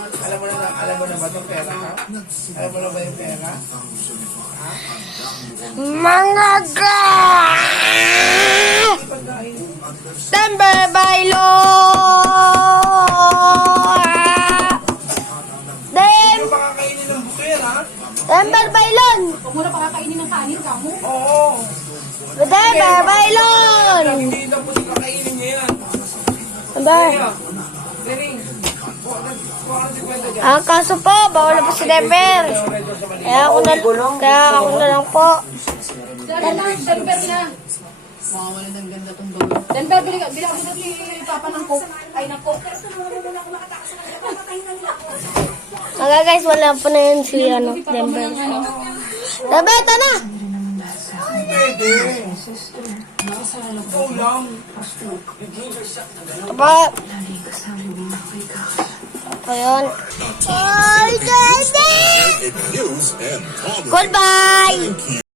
Alam mo na ba itong pera ka? Alam mo na ba yung pera? Mga ga! Timber Bailo! Hindi mo pakakainin ng bukera? Timber Bailon! Huwag mo na pakakainin ng kanin ka mo. Oo. Timber Bailon! Hindi na po kakainin niya yan. Aba, Dering, kuha ka 50 dyan. ang kaso po, bawal na po si Timber. Kaya ako na lang po. Denver na. Mawawala ng ganda tong dulo. Denver, bili ako dito ni Papa ng Coke. Ay, ng Coke. Mga guys, wala po na yun si Denver. Denver, ito na! Pwede. Ikaw lang. Aba. Ito yun. Ay, Denver! News and comedy. Goodbye!